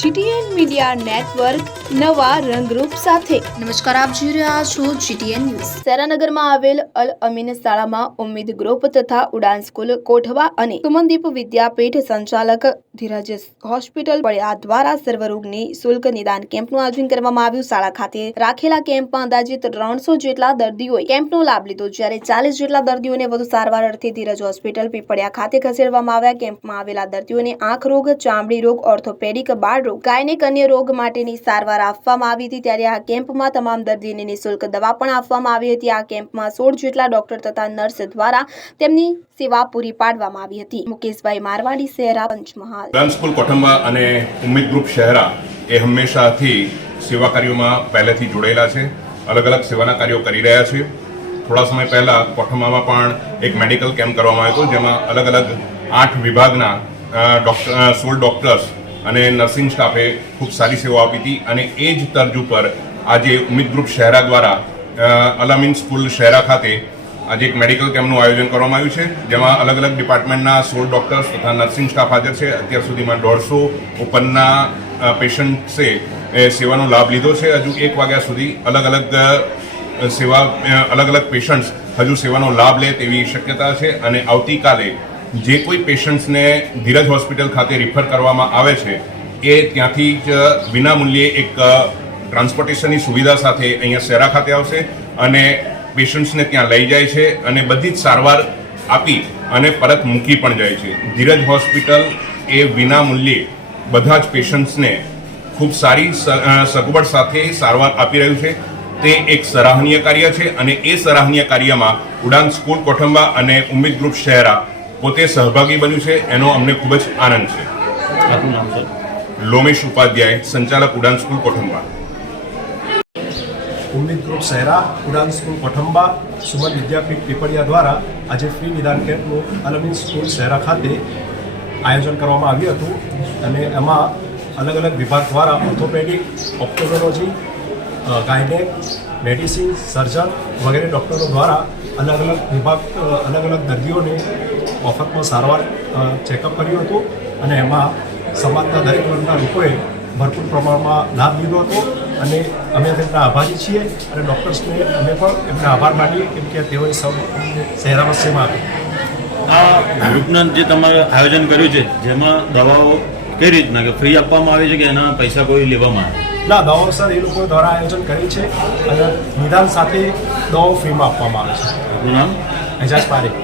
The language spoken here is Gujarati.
જીટીએન મીડિયા નેટવર્ક નવા રંગરૂપ સાથે. નમસ્કાર આપ જોઈ રહ્યા છો જીટીએન ન્યૂઝ. સેરાનગરમાં આવેલ અલ અમીન શાળામાં ઉમ્મીદ ગ્રુપ તથા ઉડાન સ્કૂલ કોઠવા અને સુમનદીપ વિદ્યાપીઠ સંચાલક ધીરજ હોસ્પિટલ પડ્યા દ્વારા સર્વરોગની શુલ્ક નિદાન કેમ્પનું આયોજન કરવામાં આવ્યું. શાળા ખાતે રાખેલા કેમ્પમાં અંદાજિત ત્રણસો જેટલા દર્દીઓએ કેમ્પનો લાભ લીધો. જ્યારે ચાલીસ જેટલા દર્દીઓને વધુ સારવાર અર્થે ધીરજ હોસ્પિટલ પીપળિયા ખાતે ખસેડવામાં આવ્યા. કેમ્પમાં આવેલા દર્દીઓને આંખ રોગ ચામડી રોગ ઓર્થોપેડિક બાળ રોગ ગાયનેક અન્ય રોગ માટેની સારવાર આપવામાં આવી હતી. ત્યારે આ કેમ્પમાં તમામ દર્દીને નિઃશુલ્ક દવા પણ આપવામાં આવી હતી. આ કેમ્પમાં સોળ જેટલા ડોક્ટર તથા નર્સ દ્વારા તેમની સેવા પૂરી પાડવામાં આવી હતી. મુકેશભાઈ મારવાડી શહેરા પંચમહાલ. ગ્રામ સ્કૂલ કોઠંબા અને ઉમ્મીદ ગ્રુપ શહેરા એ હંમેશાથી સેવા કાર્યોમાં પહેલેથી જોડાયેલા છે. અલગ અલગ સેવાના કાર્યો કરી રહ્યા છે. થોડા સમય પહેલાં કોઠમામાં પણ એક મેડિકલ કેમ્પ કરવામાં આવ્યો હતો, જેમાં અલગ અલગ આઠ વિભાગના ડોક્ટર સોળ ડોક્ટર્સ અને નર્સિંગ સ્ટાફે ખૂબ સારી સેવા આપી હતી અને એ જ તર્જ ઉપર આજે ઉમિત ગ્રુપ શહેરા દ્વારા અલામીન સ્કૂલ શહેરા ખાતે આજે એક મેડિકલ કેમ્પનું આયોજન કરવામાં આવ્યું છે, જેમાં અલગ અલગ ડિપાર્ટમેન્ટના સોળ ડૉક્ટર્સ તથા નર્સિંગ સ્ટાફ હાજર છે. અત્યાર સુધીમાં દોઢસો ઉપરના પેશન્ટ્સે સેવાનો લાભ લીધો છે. હજુ એક વાગ્યા સુધી અલગ અલગ સેવા અલગ અલગ પેશન્ટ્સ હજુ સેવાનો લાભ લે તેવી શક્યતા છે અને આવતીકાલે જે કોઈ પેશન્ટ્સને ધીરજ હોસ્પિટલ ખાતે રિફર કરવામાં આવે છે, એ ત્યાંથી જ વિનામૂલ્યે એક ટ્રાન્સપોર્ટેશનની સુવિધા સાથે અહીંયા શેરા ખાતે આવશે અને પેશન્ટ્સને ત્યાં લઈ જાય છે અને બધી જ સારવાર આપી અને પરત મૂકી પણ જાય છે. ધીરજ હોસ્પિટલ એ વિના મૂલ્યે બધા જ પેશન્ટ્સને ખૂબ સારી સગવડ સાથે સારવાર આપી રહ્યું છે. તે એક સરાહનીય કાર્ય છે અને એ સરાહનીય કાર્યમાં ઉડાન સ્કૂલ કોઠંબા અને ઉમેદ ગ્રુપ શહેરા પોતે સહભાગી બન્યું છે એનો અમને ખૂબ જ આનંદ છે. આપનું નામ સર? લોમેશ ઉપાધ્યાય સંચાલક Udaan school Kothamba. Ummeed group Shahera Udaan school Kothamba Suman Vidyapith Pipaliya દ્વારા આજે ફ્રી નિદાન કેમ્પનું અલમીન સ્કૂલ શહેરા ખાતે આયોજન કરવામાં આવ્યું હતું અને એમાં અલગ અલગ વિભાગ દ્વારા ઓર્થોપેડિક ઓપ્ટોલોજી ગાયનેક મેડિસિન સર્જન વગેરે ડૉક્ટરો દ્વારા અલગ અલગ વિભાગ અલગ અલગ દર્દીઓને મફતમાં સારવાર ચેકઅપ કર્યું હતું અને એમાં સમાજના દરેક વર્ગના લોકોએ ભરપૂર પ્રમાણમાં લાભ લીધો હતો અને અમે તેમના આભારી છીએ અને ડૉક્ટર્સને અમે પણ એમના આભાર માનીએ કેમ કે તેઓએ સૌ શહેરામાં સેવા આપી. આ વિજ્ઞાન જે તમારે આયોજન કર્યું છે જેમાં દવાઓ કઈ રીતના કે ફ્રી આપવામાં આવે છે કે એના પૈસા કોઈ લેવામાં આવે? ના દવાઓ સર એ લોકો દ્વારા આયોજન કરી છે અને નિદાન સાથે દવાઓ ફ્રીમાં આપવામાં આવે છે. નામ? એજાજ પારેખ.